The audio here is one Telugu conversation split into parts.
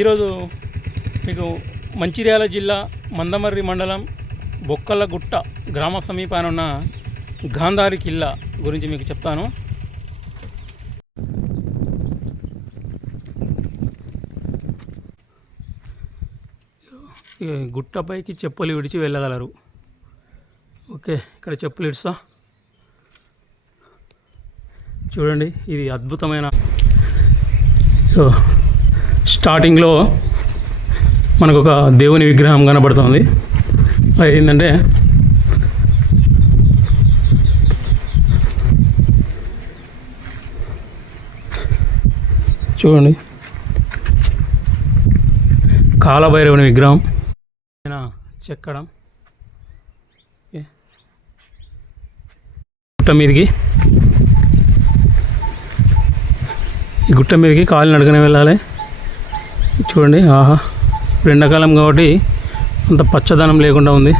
ఈరోజు మీకు మంచిర్యాల జిల్లా మందమర్రి మండలం బొక్కలగుట్ట గ్రామ సమీపాన ఉన్న గాంధారి కిల్లా గురించి మీకు చెప్తాను. గుట్టపైకి చెప్పులు విడిచి వెళ్ళగలరు. ఓకే, ఇక్కడ చెప్పులు ఇడుస్తా చూడండి. ఇది అద్భుతమైన స్టార్టింగ్లో మనకు ఒక దేవుని విగ్రహం కనబడుతుంది. అది ఏంటంటే చూడండి, కాలభైరవుని విగ్రహం చెక్కడం. గుట్ట మీదకి ఈ గుట్ట మీదకి కాలు నడకనే వెళ్ళాలి. చూడండి, ఆహా, ఇప్పుడు ఎండాకాలం కాబట్టి అంత పచ్చదనం లేకుండా ఉంది.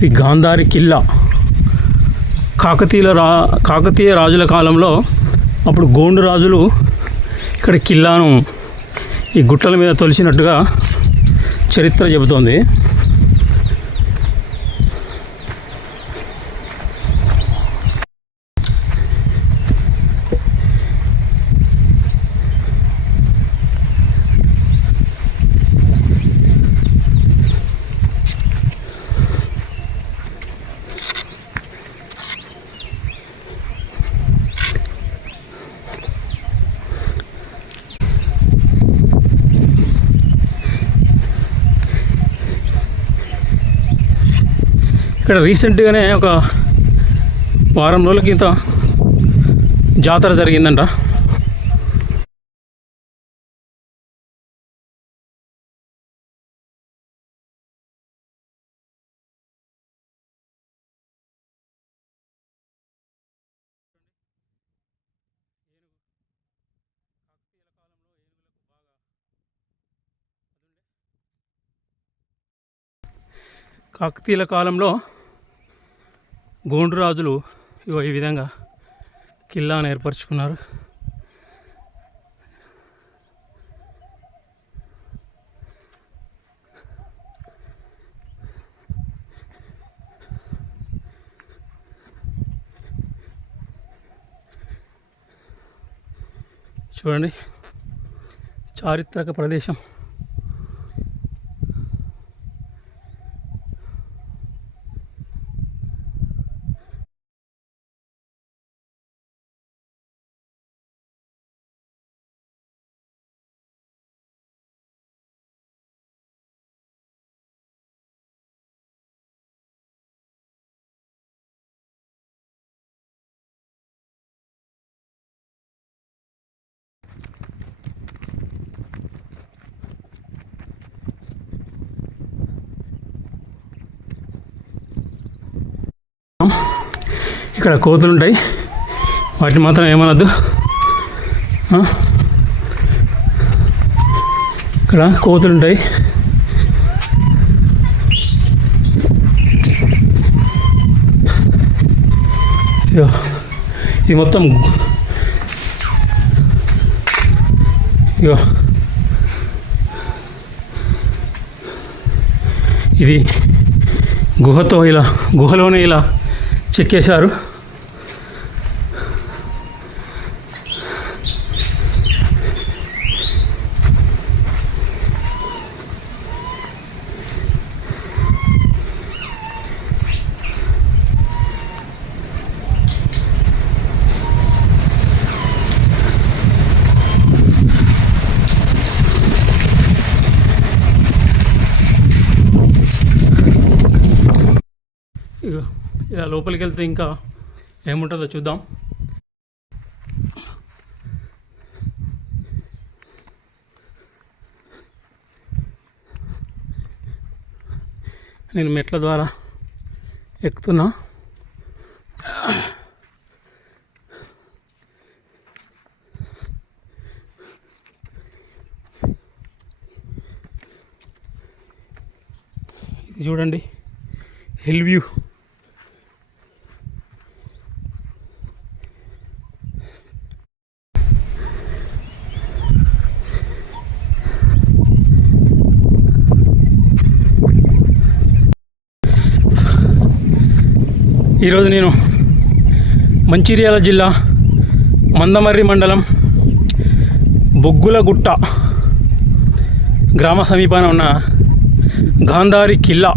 ఇది గాంధారి కిల్లా. కాకతీయ రాజుల కాలంలో అప్పుడు గోండు రాజులు ఇక్కడ కిల్లాను ఈ గుట్టల మీద తొలిచినట్టుగా చరిత్ర చెబుతోంది. ఇక్కడ రీసెంట్గానే ఒక వారం రోజుల క్రిత జాతర జరిగిందంట. కాకతీయుల కాలంలో గోండు రాజులు ఈ విధంగా కిల్లాను ఏర్పరచుకున్నారు. చూడండి, చారిత్రక ప్రదేశం. ఇక్కడ కోతులు ఉంటాయి, వాటిని మాత్రం ఏమనద్దు. ఇక్కడ కోతులు ఉంటాయి. ఇది మొత్తం ఇది గుహలోనే ఇలా చెక్కేశారు. ఇలా లోపలికి వెళ్తే ఇంకా ఏముంటుందో చూద్దాం. నేను మెట్ల ద్వారా ఎక్కుతున్నా. ఇది చూడండి, హిల్ వ్యూ. ఈరోజు నేను మంచిర్యాల జిల్లా మందమర్రి మండలం బొగ్గులగుట్ట గ్రామ సమీపాన ఉన్న గాంధారి కిల్లా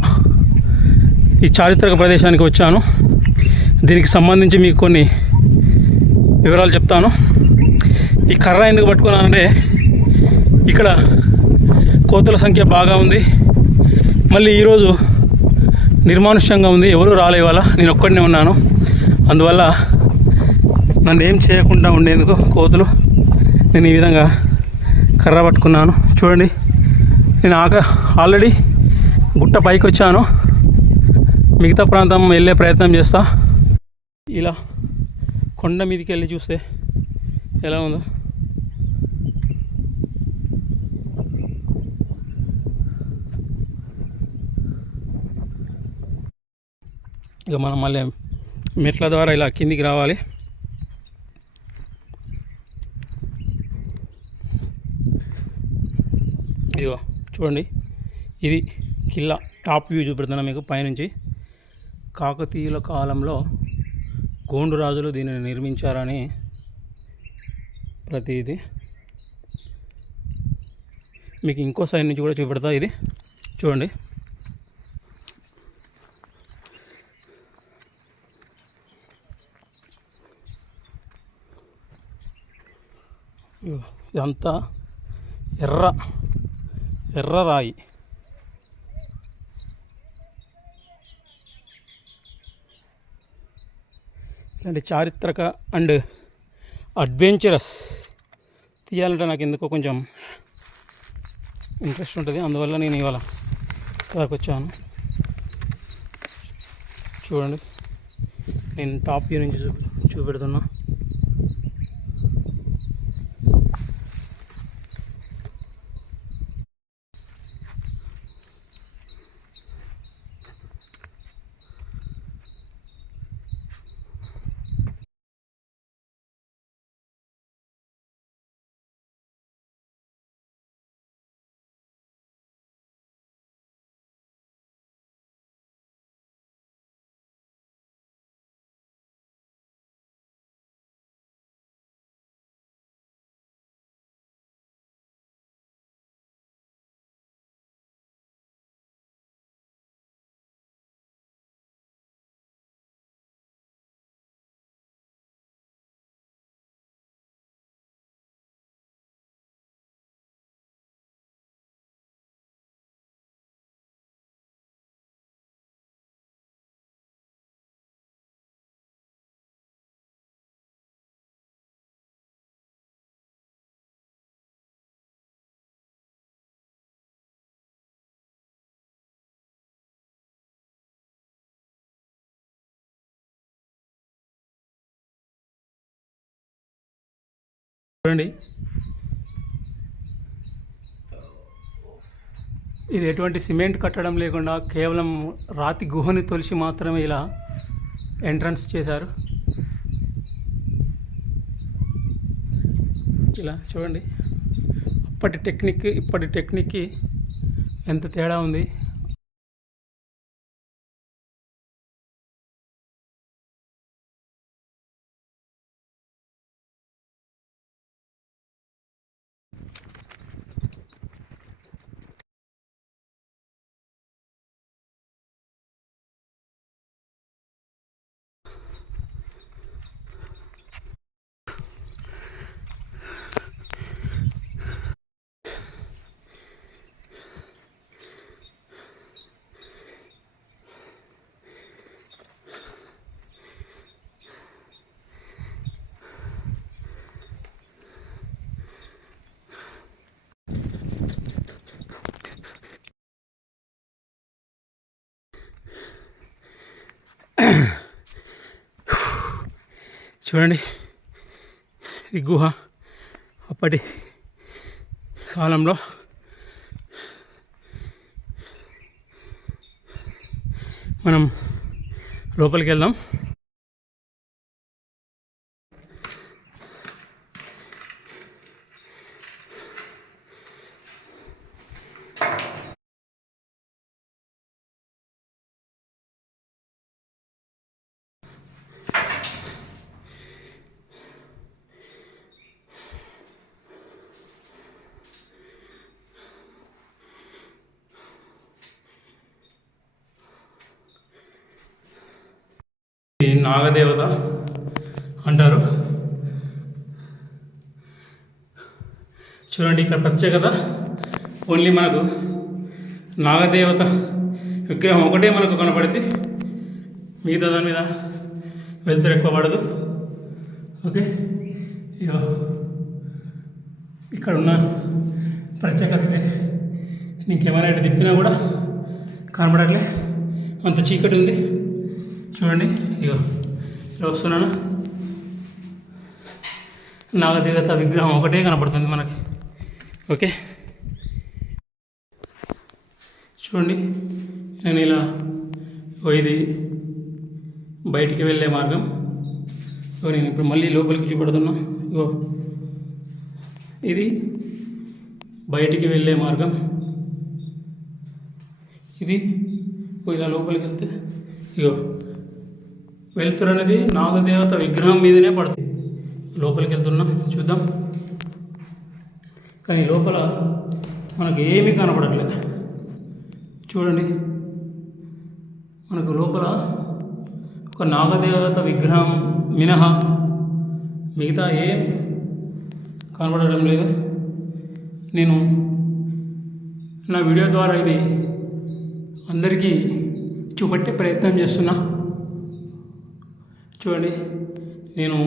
ఈ చారిత్రక ప్రదేశానికి వచ్చాను. దీనికి సంబంధించి మీకు కొన్ని వివరాలు చెప్తాను. ఈ కర్ర ఎందుకు పట్టుకున్నానంటే ఇక్కడ కోతుల సంఖ్య బాగా ఉంది. మళ్ళీ ఈరోజు నిర్మానుష్యంగా ఉంది, ఎవరు రాలే. ఇవాళ నేను ఒక్కడనే ఉన్నాను. అందువల్ల నన్ను ఏం చేయకుండా ఉండేందుకు కోతులు నేను ఈ విధంగా కర్ర పట్టుకున్నాను. చూడండి, నేను ఆల్రెడీ గుట్ట పైకి వచ్చాను. మిగతా ప్రాంతం వెళ్ళే ప్రయత్నం చేస్తా. ఇలా కొండ మీదకి వెళ్ళి చూస్తే ఎలా ఉందో. ఇక మనం మళ్ళీ మెట్ల ద్వారా ఇలా కిందికి రావాలి. ఇదిగో చూడండి, ఇది కిల్లా టాప్ వ్యూ చూపెడుతున్నా మీకు పైనుంచి. కాకతీయుల కాలంలో గోండు రాజులు దీనిని నిర్మించారని ప్రతిదీ మీకు ఇంకో సైడ్ నుంచి కూడా చూపెడతా. ఇది చూడండి, ఇదంతా ఎర్ర రాయి. ఇలాంటి చారిత్రక అండ్ అడ్వెంచరస్ తీయాలంటే నాకు ఎందుకో కొంచెం ఇంట్రెస్ట్ ఉంటుంది. అందువల్ల నేను ఇవాళ ఇక్కడికి వచ్చాను. చూడండి, నేను టాప్ వ్యూ నుంచి చూపెడుతున్నా. చూడండి, ఇది ఎటువంటి సిమెంట్ కట్టడం లేకుండా కేవలం రాతి గుహని తొలిచి మాత్రమే ఇలా ఎంట్రన్స్ చేశారు. ఇలా చూడండి, అప్పటి టెక్నిక్ ఇప్పటి టెక్నిక్కి ఎంత తేడా ఉంది. చూడండి ఈ గుహ అప్పటి కాలంలో మనం లోపలికి వెళ్దాం. నాగదేవత అంటారు. చూడండి ఇక్కడ ప్రత్యేకత ఓన్లీ మనకు నాగదేవత విగ్రహం ఒకటే మనకు కనపడుద్ది, మిగతా దాని మీద వెలుతురు ఎక్కువ పడదు. ఓకే, ఇక ఇక్కడ ఉన్న ప్రత్యేకత నేను కెమెరా ఇటు తిప్పినా కూడా కనపడట్లే, అంత చీకటి ఉంది. చూడండి ఇగో ఇలా వస్తున్నాను, నాగదేవత విగ్రహం ఒకటే కనపడుతుంది మనకి. ఓకే చూడండి నేను ఇలా ఇది బయటికి వెళ్ళే మార్గం. నేను ఇప్పుడు మళ్ళీ లోపలికి చూపెడుతున్నా. ఇగో ఇది బయటికి వెళ్ళే మార్గం. ఇది ఇలా లోపలికి వెళ్తే ఇగో వెలుతురు అనేది నాగదేవత విగ్రహం మీదనే పడుతుంది. లోపలికి వెళ్తున్నా చూద్దాం, కానీ లోపల మనకు ఏమీ కనపడట్లేదు. చూడండి మనకు లోపల ఒక నాగదేవత విగ్రహం మినహా మిగతా ఏం కనపడడం లేదు. నేను నా వీడియో ద్వారా ఇది అందరికీ చూపెట్టే ప్రయత్నం చేస్తున్నా. చూడండి నేను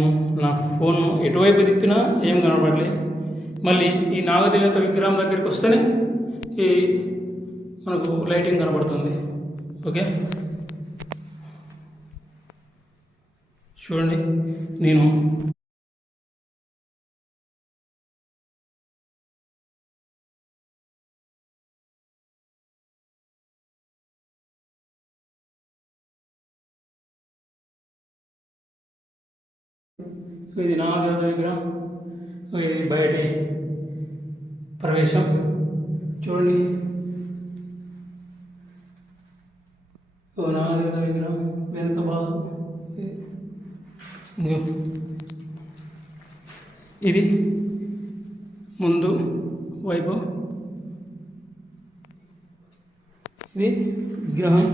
నా ఫోన్ ఎటువైపు తిప్పినా ఏం కనపడలేదు. మళ్ళీ ఈ నాగదేవత విగ్రహం దగ్గరికి వస్తేనే ఈ మనకు లైటింగ్ కనపడుతుంది. ఓకే చూడండి నేను ఇది నాగదేవత విగ్రహం, ఇది బయటి ప్రవేశం. చూడండి నాగదేవత విగ్రహం వెనుక భాగం ఇది ముందు వైపు, ఇది విగ్రహం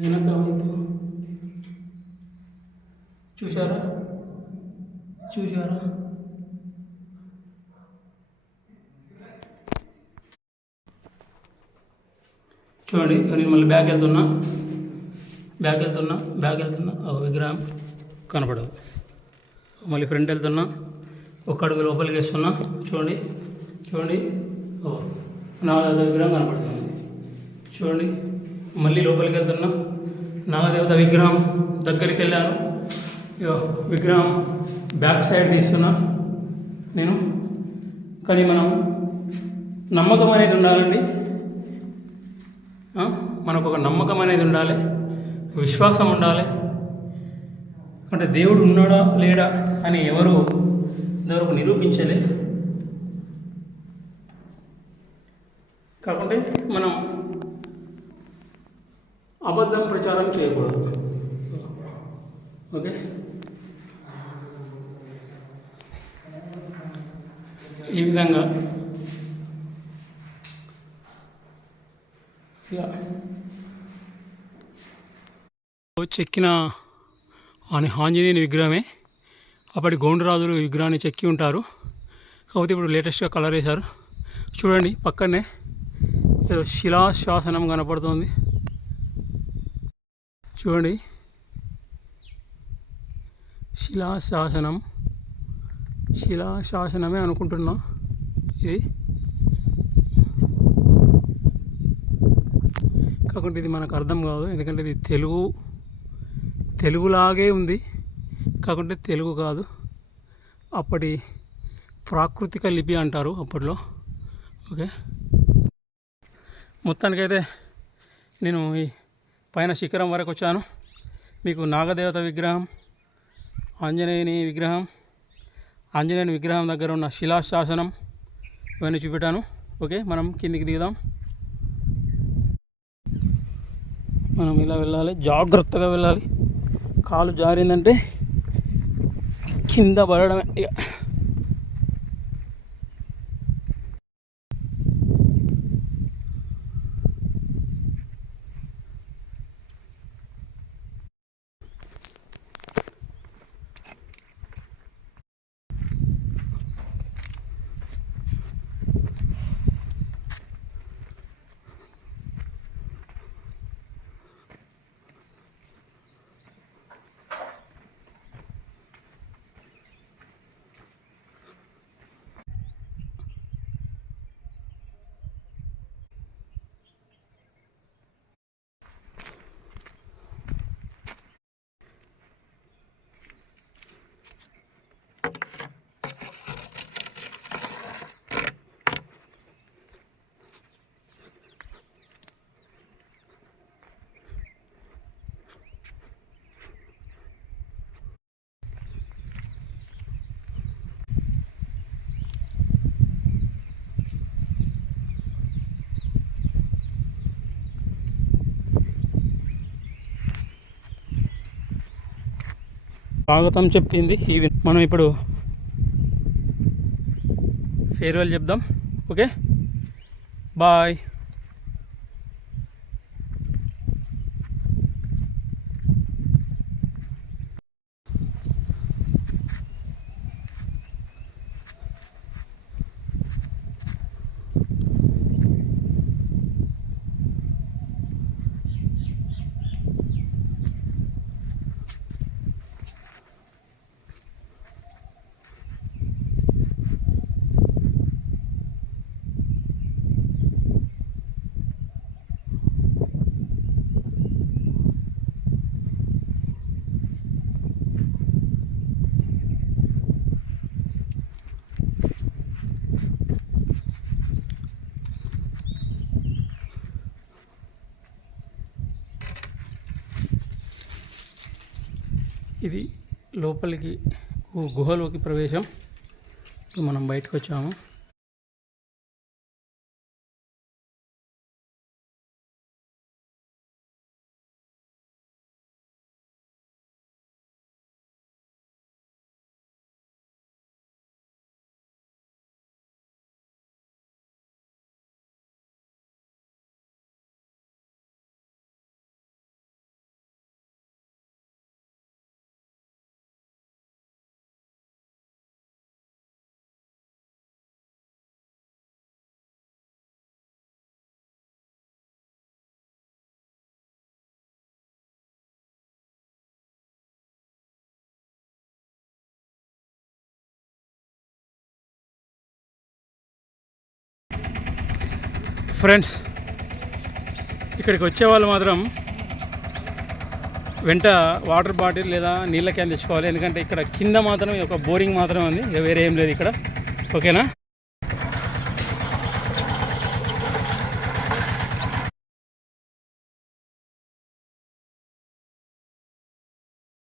వెనక వైపు. చూసారా చూడండి నేను మళ్ళీ బ్యాక్ వెళ్తున్నా విగ్రహం కనపడదు. మళ్ళీ ఫ్రంట్ వెళ్తున్నా, ఒక అడుగు లోపలికి వేస్తున్నా. చూడండి నాగదేవత విగ్రహం కనపడుతుంది. చూడండి మళ్ళీ లోపలికి వెళ్తున్నా, నాగదేవత విగ్రహం దగ్గరికి వెళ్ళాను. విగ్రహం బ్యాక్ సైడ్ తీస్తున్నా నేను. కానీ మనం నమ్మకం అనేది ఉండాలండి, మనకు ఒక నమ్మకం అనేది ఉండాలి, విశ్వాసం ఉండాలి. అంటే దేవుడు ఉన్నాడా లేడా అని ఎవరు ఇంతవరకు నిరూపించలే. కాకుంటే మనం అబద్ధం ప్రచారం చేయకూడదు. ఓకే ఈ విధంగా చెక్కిన ఆంజనేయుని విగ్రహమే. అప్పటి గోండురాజులు విగ్రహాన్ని చెక్కి ఉంటారు, కాకపోతే ఇప్పుడు లేటెస్ట్గా కలర్ వేశారు. చూడండి పక్కనే ఏదో శిలాశాసనం కనపడుతుంది. చూడండి శిలాశాసనమే అనుకుంటున్నా ఇది. కాకుంటే ఇది మనకు అర్థం కాదు, ఎందుకంటే ఇది తెలుగులాగే ఉంది, కాకుంటే తెలుగు కాదు. అప్పటి ప్రాకృతిక లిపి అంటారు అప్పట్లో. ఓకే, మొత్తానికైతే నేను ఈ పైన శిఖరం వరకు వచ్చాను. మీకు నాగదేవత విగ్రహం, ఆంజనేయుని విగ్రహం దగ్గర ఉన్న శిలాశాసనం ఇవన్నీ చూపెట్టాను. ఓకే, మనం కిందికి దిగుదాం. మనం ఇలా వెళ్ళాలి, జాగ్రత్తగా వెళ్ళాలి. కాలు జారిందంటే కింద పడడమే ఇక. స్వాగతం చెప్పింది మనం ఇప్పుడు ఫేర్వెల్ చెప్దాం. Okay, bye. ఇది లోపలికి గుహలోకి ప్రవేశం. మనం బయటకు వచ్చాము. ఫ్రెండ్స్, ఇక్కడికి వచ్చేవాళ్ళు మాత్రం వెంట వాటర్ బాటిల్ లేదా నీళ్ళ క్యాన్ తెచ్చుకోవాలి. ఎందుకంటే ఇక్కడ కింద మాత్రం ఒక బోరింగ్ మాత్రం ఉంది, వేరే ఏం లేదు ఇక్కడ. ఓకేనా?